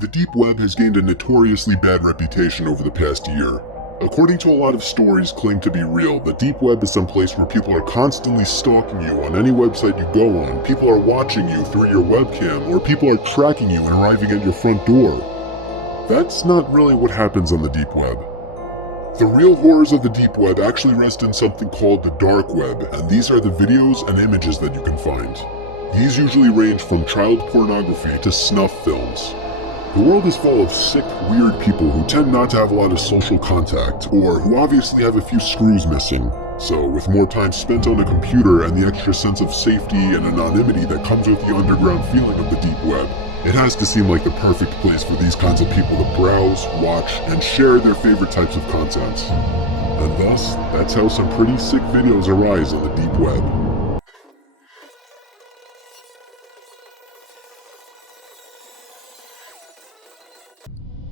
The deep web has gained a notoriously bad reputation over the past year. According to a lot of stories claimed to be real, the deep web is some place where people are constantly stalking you on any website you go on, people are watching you through your webcam, or people are tracking you and arriving at your front door. That's not really what happens on the deep web. The real horrors of the deep web actually rest in something called the dark web, and these are the videos and images that you can find. These usually range from child pornography to snuff films. The world is full of sick, weird people who tend not to have a lot of social contact, or who obviously have a few screws missing. So, with more time spent on a computer and the extra sense of safety and anonymity that comes with the underground feeling of the deep web, it has to seem like the perfect place for these kinds of people to browse, watch, and share their favorite types of content. And thus, that's how some pretty sick videos arise on the deep web.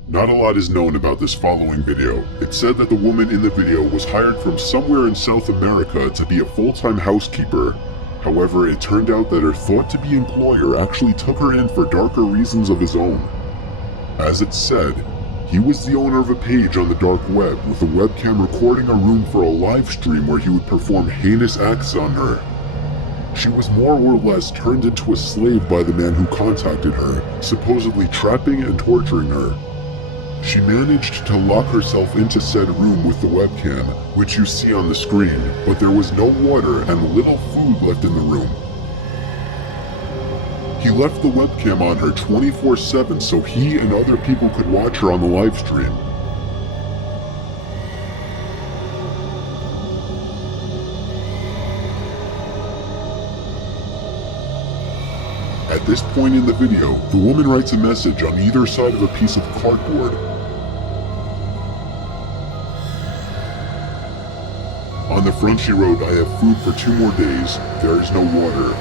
Not a lot is known about this following video. It's said that the woman in the video was hired from somewhere in South America to be a full-time housekeeper. However, it turned out that her thought-to-be employer actually took her in for darker reasons of his own. As it's said, he was the owner of a page on the dark web with a webcam recording a room for a live stream where he would perform heinous acts on her. She was more or less turned into a slave by the man who contacted her, supposedly trapping and torturing her. She managed to lock herself into said room with the webcam, which you see on the screen, but there was no water and little food left in the room. He left the webcam on her 24/7 so he and other people could watch her on the live stream. At this point in the video, the woman writes a message on either side of a piece of cardboard. On the front she wrote, "I have food for 2 more days, there is no water."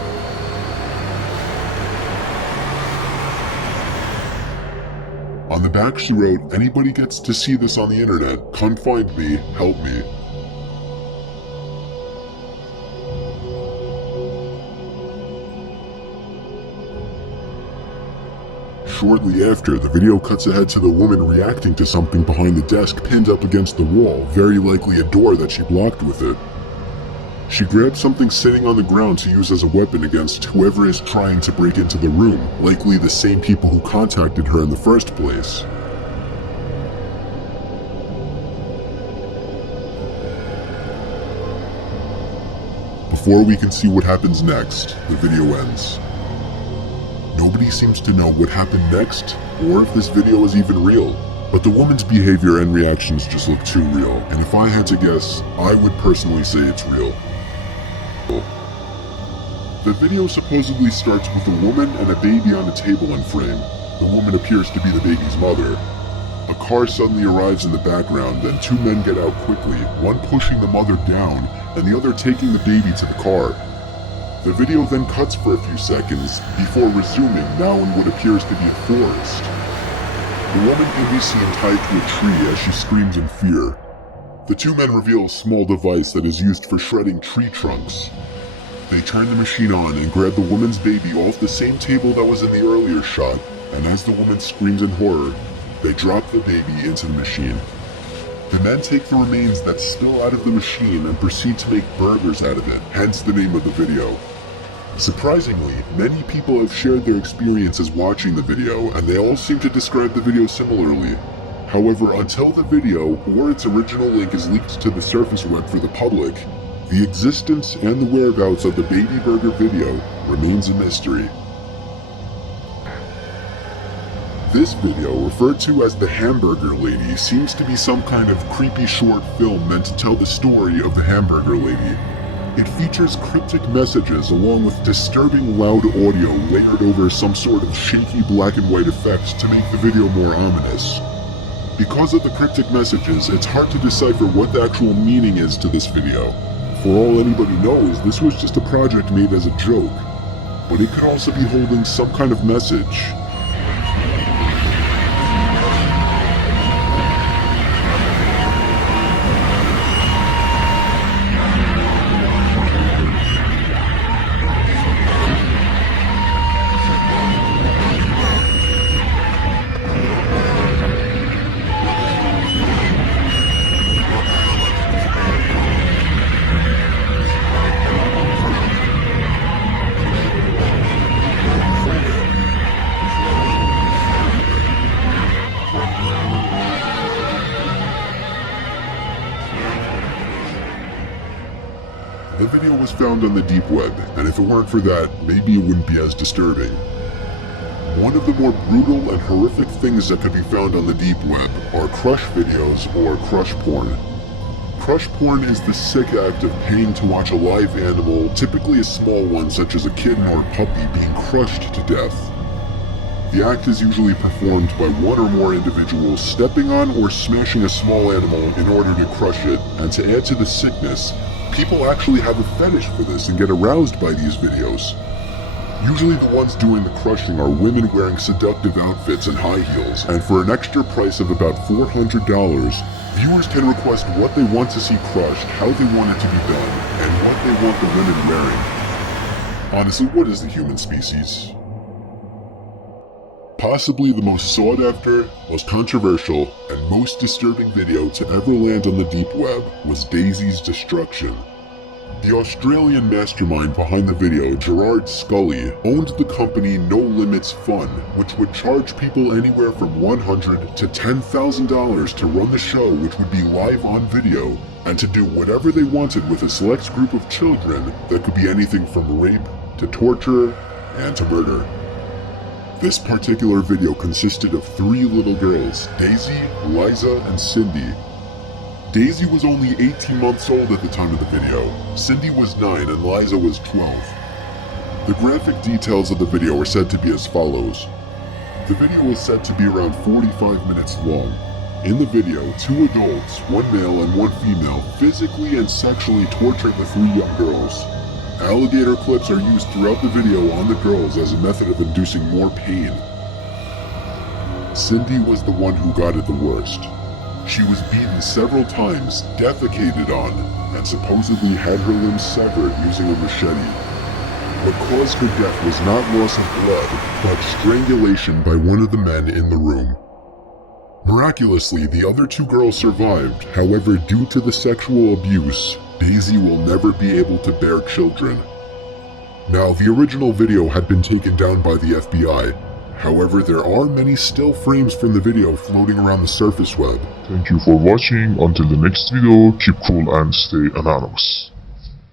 On the back she wrote, "Anybody gets to see this on the internet, come find me, help me." Shortly after, the video cuts ahead to the woman reacting to something behind the desk pinned up against the wall, very likely a door that she blocked with it. She grabs something sitting on the ground to use as a weapon against whoever is trying to break into the room, likely the same people who contacted her in the first place. Before we can see what happens next, the video ends. Nobody seems to know what happened next, or if this video is even real, but the woman's behavior and reactions just look too real, and if I had to guess, I would personally say it's real. The video supposedly starts with a woman and a baby on a table in frame. The woman appears to be the baby's mother. A car suddenly arrives in the background, and 2 men get out quickly, one pushing the mother down, and the other taking the baby to the car. The video then cuts for a few seconds, before resuming now in what appears to be a forest. The woman can be seen tied to a tree as she screams in fear. The 2 men reveal a small device that is used for shredding tree trunks. They turn the machine on and grab the woman's baby off the same table that was in the earlier shot, and as the woman screams in horror, they drop the baby into the machine. The men take the remains that spill out of the machine and proceed to make burgers out of it, hence the name of the video. Surprisingly, many people have shared their experiences watching the video, and they all seem to describe the video similarly. However, until the video or its original link is leaked to the surface web for the public, the existence and the whereabouts of the baby burger video remains a mystery. This video, referred to as the Hamburger Lady, seems to be some kind of creepy short film meant to tell the story of the Hamburger Lady. It features cryptic messages along with disturbing loud audio layered over some sort of shaky black and white effect to make the video more ominous. Because of the cryptic messages, it's hard to decipher what the actual meaning is to this video. For all anybody knows, this was just a project made as a joke, but it could also be holding some kind of message. The video was found on the deep web, and if it weren't for that, maybe it wouldn't be as disturbing. One of the more brutal and horrific things that could be found on the deep web are crush videos or crush porn. Crush porn is the sick act of paying to watch a live animal, typically a small one such as a kitten or a puppy, being crushed to death. The act is usually performed by one or more individuals stepping on or smashing a small animal in order to crush it, and to add to the sickness, people actually have a fetish for this and get aroused by these videos. Usually the ones doing the crushing are women wearing seductive outfits and high heels, and for an extra price of about $400, viewers can request what they want to see crushed, how they want it to be done, and what they want the women wearing. Honestly, what is the human species? Possibly the most sought after, most controversial, and most disturbing video to ever land on the deep web was Daisy's destruction. The Australian mastermind behind the video, Gerard Scully, owned the company No Limits Fun, which would charge people anywhere from $100 to $10,000 to run the show, which would be live on video, and to do whatever they wanted with a select group of children that could be anything from rape to torture and to murder. This particular video consisted of 3 little girls, Daisy, Liza, and Cindy. Daisy was only 18 months old at the time of the video, Cindy was 9 and Liza was 12. The graphic details of the video are said to be as follows. The video is said to be around 45 minutes long. In the video, 2 adults, 1 male and 1 female, physically and sexually tortured the 3 young girls. Alligator clips are used throughout the video on the girls as a method of inducing more pain. Cindy was the one who got it the worst. She was beaten several times, defecated on, and supposedly had her limbs severed using a machete. What caused her death was not loss of blood, but strangulation by one of the men in the room. Miraculously, the other 2 girls survived. However, due to the sexual abuse, Daisy will never be able to bear children. Now, the original video had been taken down by the FBI. However, there are many still frames from the video floating around the surface web. Thank you for watching. Until the next video, keep cool and stay anonymous.